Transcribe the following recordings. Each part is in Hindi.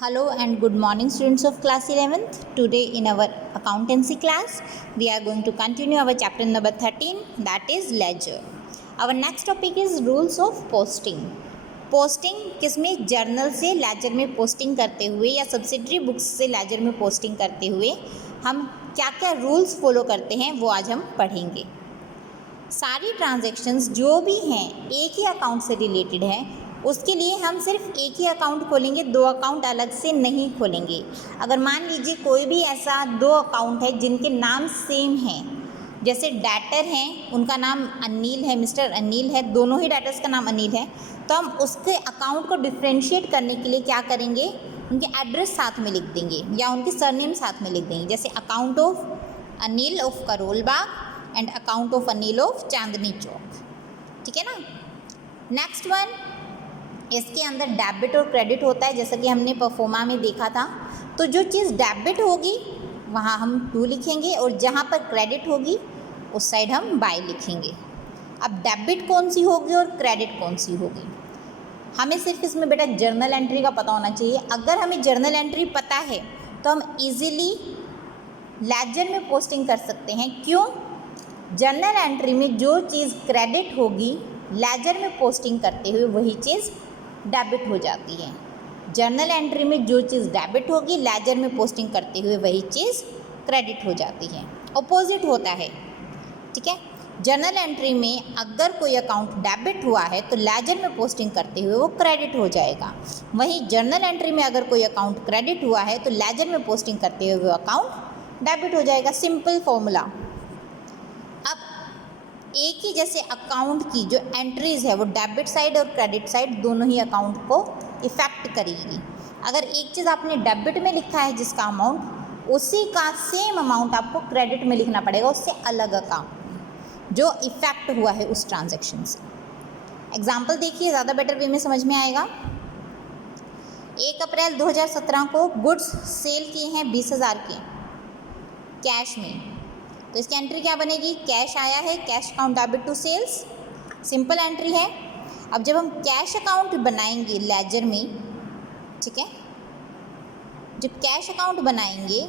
Hello and good morning, students of class 11th. Today in our accountancy class we are going to continue our chapter number 13, that is ledger. Our next topic is rules of posting. Posting किसमें, जर्नल से लेजर में पोस्टिंग करते हुए या सब्सिडरी बुक्स से लेजर में पोस्टिंग करते हुए हम क्या क्या रूल्स फॉलो करते हैं वो आज हम पढ़ेंगे। सारी ट्रांजैक्शंस जो भी हैं एक ही अकाउंट से रिलेटेड है, उसके लिए हम सिर्फ एक ही अकाउंट खोलेंगे, दो अकाउंट अलग से नहीं खोलेंगे। अगर मान लीजिए कोई भी ऐसा दो अकाउंट है जिनके नाम सेम हैं, जैसे डेटर हैं, उनका नाम अनिल है, मिस्टर अनिल है, दोनों ही डेटर्स का नाम अनिल है, तो हम उसके अकाउंट को डिफ्रेंशिएट करने के लिए क्या करेंगे, उनके एड्रेस साथ में लिख देंगे या उनके सरनेम साथ में लिख देंगे। जैसे account of Anil of Karol Bagh and account of Anil of Chandni Chowk, ठीक है ना। नेक्स्ट वन, इसके अंदर डेबिट और क्रेडिट होता है, जैसा कि हमने परफॉर्मा में देखा था। तो जो चीज़ डेबिट होगी वहाँ हम 2 लिखेंगे और जहाँ पर क्रेडिट होगी उस साइड हम बाय लिखेंगे। अब डेबिट कौन सी होगी और क्रेडिट कौन सी होगी, हमें सिर्फ इसमें बेटा जर्नल एंट्री का पता होना चाहिए। अगर हमें जर्नल एंट्री पता है तो हम इजीली लेजर में पोस्टिंग कर सकते हैं। क्यों? जर्नल एंट्री में जो चीज़ क्रेडिट होगी लेजर में पोस्टिंग करते हुए वही चीज़ डेबिट हो जाती है। जर्नल एंट्री में जो चीज़ डेबिट होगी लेजर में पोस्टिंग करते हुए वही चीज़ क्रेडिट हो जाती है, अपोजिट होता है, ठीक है। जर्नल एंट्री में अगर कोई अकाउंट डेबिट हुआ है तो लेजर में पोस्टिंग करते हुए वो क्रेडिट हो जाएगा। वहीं जर्नल एंट्री में अगर कोई अकाउंट क्रेडिट हुआ है तो लेजर में पोस्टिंग करते हुए वो अकाउंट डेबिट हो जाएगा। Simple formula. एक ही जैसे अकाउंट की जो एंट्रीज़ है वो डेबिट साइड और क्रेडिट साइड दोनों ही अकाउंट को इफ़ेक्ट करेगी। अगर एक चीज़ आपने डेबिट में लिखा है जिसका अमाउंट, उसी का सेम अमाउंट आपको क्रेडिट में लिखना पड़ेगा, उससे अलग अकाउंट में जो इफ़ेक्ट हुआ है उस ट्रांजैक्शन से। एग्जाम्पल देखिए, ज़्यादा बेटर वे में समझ में आएगा। 1 अप्रैल 2017 को गुड्स सेल किए हैं 20,000 के कैश में, तो इसकी एंट्री क्या बनेगी, कैश आया है, cash account debit to sales, simple entry है। अब जब हम कैश अकाउंट बनाएंगे लेजर में, ठीक है, जब कैश अकाउंट बनाएंगे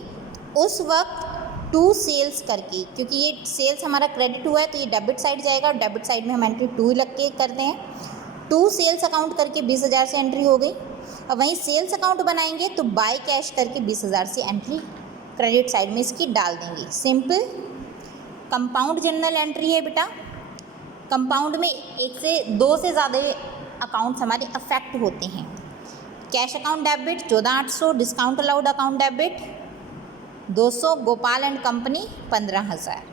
उस वक्त टू सेल्स करके, क्योंकि ये सेल्स हमारा क्रेडिट हुआ है तो ये डेबिट साइड जाएगा और डेबिट साइड में हम एंट्री 2 लग के करते हैं। 2 सेल्स अकाउंट करके 20,000 से एंट्री हो गई। और वहीं सेल्स अकाउंट बनाएंगे तो बाय कैश करके 20,000 से एंट्री क्रेडिट साइड में इसकी डाल देंगे। सिंपल कंपाउंड जर्नल एंट्री है बेटा। कंपाउंड में 1 से 2 से ज़्यादा अकाउंट्स हमारे अफेक्ट होते हैं। Cash account debit 14,800, discount allowed account debit 200, Gopal and company 15,000।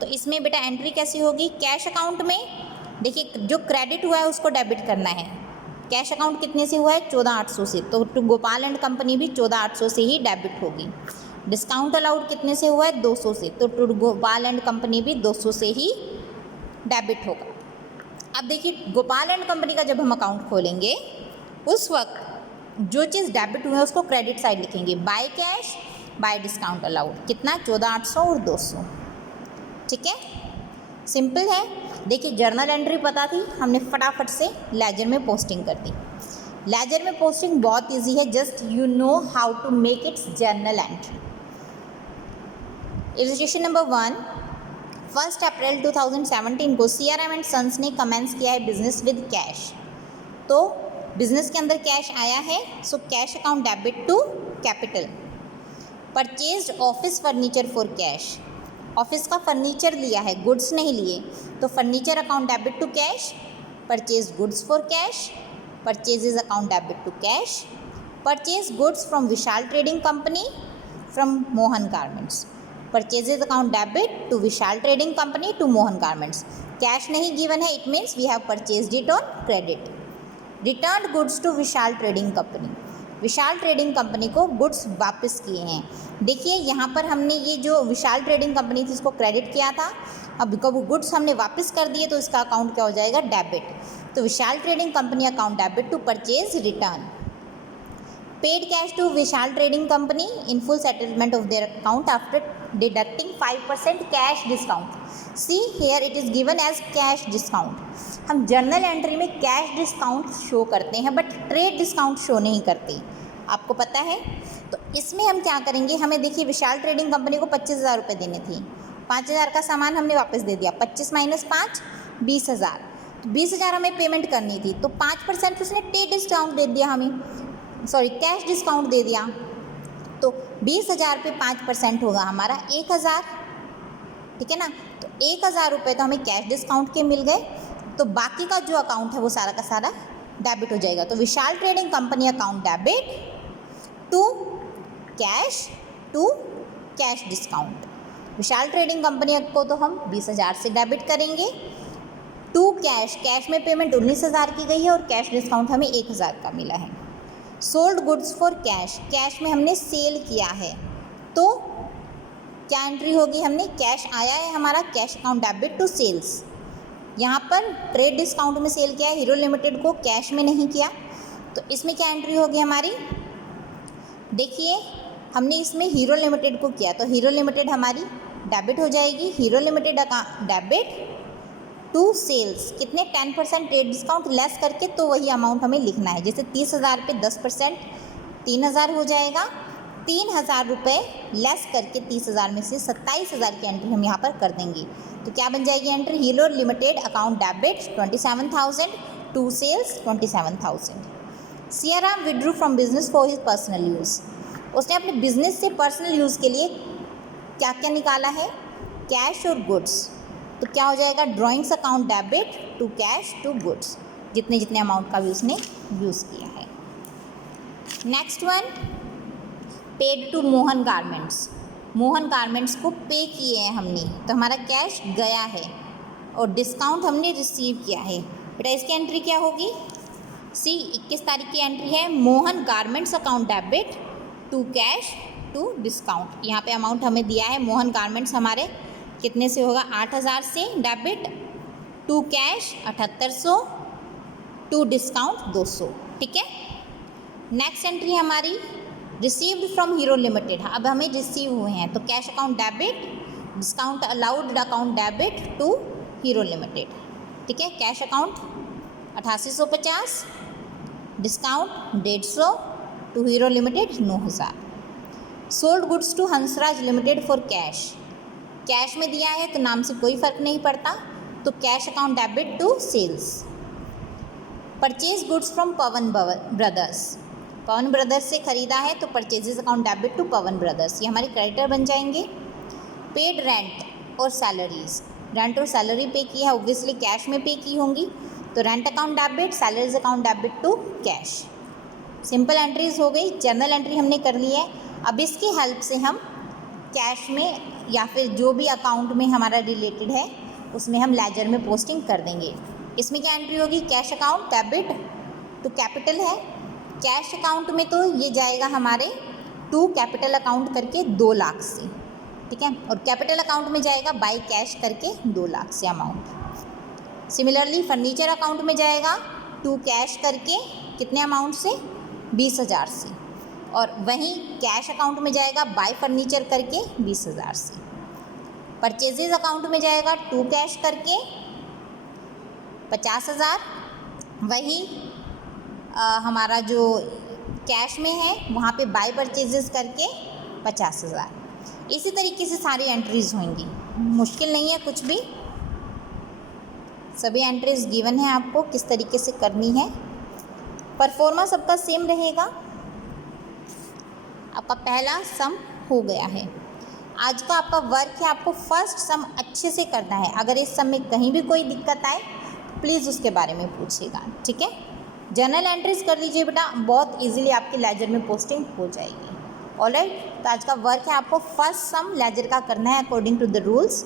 तो इसमें बेटा एंट्री कैसी होगी, कैश अकाउंट में देखिए जो क्रेडिट हुआ है उसको डेबिट करना है। कैश अकाउंट कितने से हुआ है, 14,800 से, तो टू गोपाल एंड कंपनी भी 14,800 से ही डेबिट होगी। डिस्काउंट अलाउड कितने से हुआ है, 200 से, तो टू गोपाल एंड कंपनी भी 200 से ही डेबिट होगा। अब देखिए गोपाल एंड कंपनी का जब हम अकाउंट खोलेंगे उस वक्त जो चीज़ डेबिट हुई है उसको क्रेडिट साइड लिखेंगे, by cash by discount allowed, कितना 14,800 और 200, ठीक है। सिंपल है। देखिए जर्नल एंट्री पता थी, हमने फटाफट से लेजर में पोस्टिंग कर दी। लेजर में पोस्टिंग बहुत ईजी है, just you know how to make its journal entry. Illustration number 1, 1 April 2017 को CRM एंड सन्स ने कमेंस किया है बिजनेस विद कैश। तो बिजनेस के अंदर कैश आया है, so cash account debit to capital. Purchased office furniture for cash, office का फर्नीचर लिया है, गुड्स नहीं लिए, तो furniture account debit to cash. Purchase goods for cash, purchases account debit to cash. Purchase goods from Vishal trading company from Mohan garments, purchases account debit to Vishal trading company to Mohan garments. Cash नहीं गिवन है, it means we have purchased it on credit. Return goods to Vishal trading company, Vishal trading company को गुड्स वापस किए हैं। देखिए यहाँ पर हमने ये जो विशाल ट्रेडिंग कंपनी थी इसको क्रेडिट किया था, अब वो गुड्स हमने वापस कर दिए तो इसका अकाउंट क्या हो जाएगा, डेबिट। तो Vishal trading company account debit to purchase return. Paid cash to Vishal trading company in full settlement of their account after deducting 5% cash discount. See here it is given as cash discount. हम जर्नल एंट्री में कैश डिस्काउंट शो करते हैं बट ट्रेड डिस्काउंट शो नहीं करते। आपको पता है। तो इसमें हम क्या करेंगे, हमें देखिए विशाल ट्रेडिंग कंपनी को 25,000 रुपये देने थे, 5,000 का सामान हमने वापस दे दिया, 25 माइनस 5 20,000, तो 20,000 हमें पेमेंट करनी थी, तो 5% उसने ट्रेड डिस्काउंट दे दिया हमें, सॉरी कैश डिस्काउंट दे दिया। तो 20,000 पे 5% होगा हमारा 1,000, ठीक है ना। तो 1,000 रुपये तो हमें कैश डिस्काउंट के मिल गए, तो बाकी का जो अकाउंट है वो सारा का सारा डेबिट हो जाएगा। तो Vishal trading company account debit to cash discount. Vishal trading company को तो हम 20,000 से डेबिट करेंगे, टू कैश में पेमेंट 19,000 की गई है और कैश डिस्काउंट हमें 1,000 का मिला है। सोल्ड गुड्स फॉर कैश में हमने सेल किया है, तो क्या एंट्री होगी, हमने कैश आया है हमारा, cash account debit to sales. यहाँ पर ट्रेड डिस्काउंट में सेल किया है, हीरो लिमिटेड को कैश में नहीं किया, तो इसमें क्या एंट्री होगी हमारी, देखिए हमने इसमें हीरो लिमिटेड को किया, तो हीरो लिमिटेड हमारी डेबिट हो जाएगी, Hero limited account debit to sales, कितने 10% ट्रेड डिस्काउंट लेस करके, तो वही अमाउंट हमें लिखना है। जैसे 30,000 पे 10% 3,000 हो जाएगा, 3,000 रुपये लेस करके 30,000 में से 27,000 की एंट्री हम यहाँ पर कर देंगे। तो क्या बन जाएगी entry, Hero limited account debit 27,000 to sales 27,000। Siyaram withdrew from business for his personal use, उसने अपने बिजनेस से पर्सनल यूज़ के लिए क्या क्या निकाला है, कैश और गुड्स। तो क्या हो जाएगा, drawings account debit to cash to goods, जितने जितने अमाउंट का भी उसने यूज़ किया है। Next one, paid to Mohan garments, Mohan garments को पे किए हैं हमने, तो हमारा कैश गया है और डिस्काउंट हमने रिसीव किया है। बेटा इसकी एंट्री क्या होगी, सी 21 तारीख की एंट्री है, Mohan garments account debit to cash to discount. यहाँ पे अमाउंट हमें दिया है, मोहन गारमेंट्स हमारे कितने से होगा, 8,000 से debit to cash 7,800 to discount 200, ठीक है। नेक्स्ट एंट्री हमारी रिसीव्ड फ्रॉम हीरो लिमिटेड, अब हमें रिसीव हुए हैं, तो cash account debit, discount allowed account debit to Hero limited, ठीक है। Cash account 8,850, discount 150 to Hero limited 9,000। Sold goods to Hansraj limited for cash में दिया है तो नाम से कोई फ़र्क नहीं पड़ता, तो cash account debit to sales. Purchase goods from Pawan brothers से ख़रीदा है, तो purchases account debit to Pawan brothers, ये हमारे क्रेडिटर बन जाएंगे। पेड रेंट और सैलरीज, रेंट और सैलरी पे की है, ऑब्वियसली कैश में पे की होंगी, तो rent account debit, salaries account debit to cash. Simple entries हो गई, जर्नल एंट्री हमने कर ली है। अब इसकी हेल्प से हम कैश में या फिर जो भी अकाउंट में हमारा रिलेटेड है उसमें हम लेजर में पोस्टिंग कर देंगे। इसमें क्या एंट्री होगी, cash account debit to capital है, कैश अकाउंट में तो ये जाएगा हमारे टू कैपिटल अकाउंट करके 2 लाख से, ठीक है, और कैपिटल अकाउंट में जाएगा बाई कैश करके 2 लाख से अमाउंट। सिमिलरली फर्नीचर अकाउंट में जाएगा टू कैश करके कितने अमाउंट से, 20,000 से, और वहीं कैश अकाउंट में जाएगा बाय फर्नीचर करके 20,000 से। परचेजेज अकाउंट में जाएगा टू कैश करके 50,000, वही हमारा जो कैश में है वहाँ पे बाय परचेजेस करके 50,000। इसी तरीके से सारी एंट्रीज होंगी, मुश्किल नहीं है कुछ भी, सभी एंट्रीज गिवन है आपको किस तरीके से करनी है। परफॉर्मा सबका सेम रहेगा। आपका पहला सम हो गया है। आज का आपका वर्क है, आपको फर्स्ट सम अच्छे से करना है। अगर इस सम में कहीं भी कोई दिक्कत आए तो प्लीज़ उसके बारे में पूछिएगा, ठीक है। जर्नल एंट्रीज कर लीजिए बेटा, बहुत इजीली आपके लेजर में पोस्टिंग हो जाएगी। ऑलराइट, तो आज का वर्क है आपको फर्स्ट सम लेजर का करना है अकॉर्डिंग टू द रूल्स।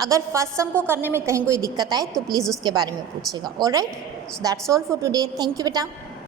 अगर फर्स्ट सम को करने में कहीं कोई दिक्कत आए तो प्लीज़ उसके बारे में पूछिएगा। Alright, so that's all for today. Thank you बेटा।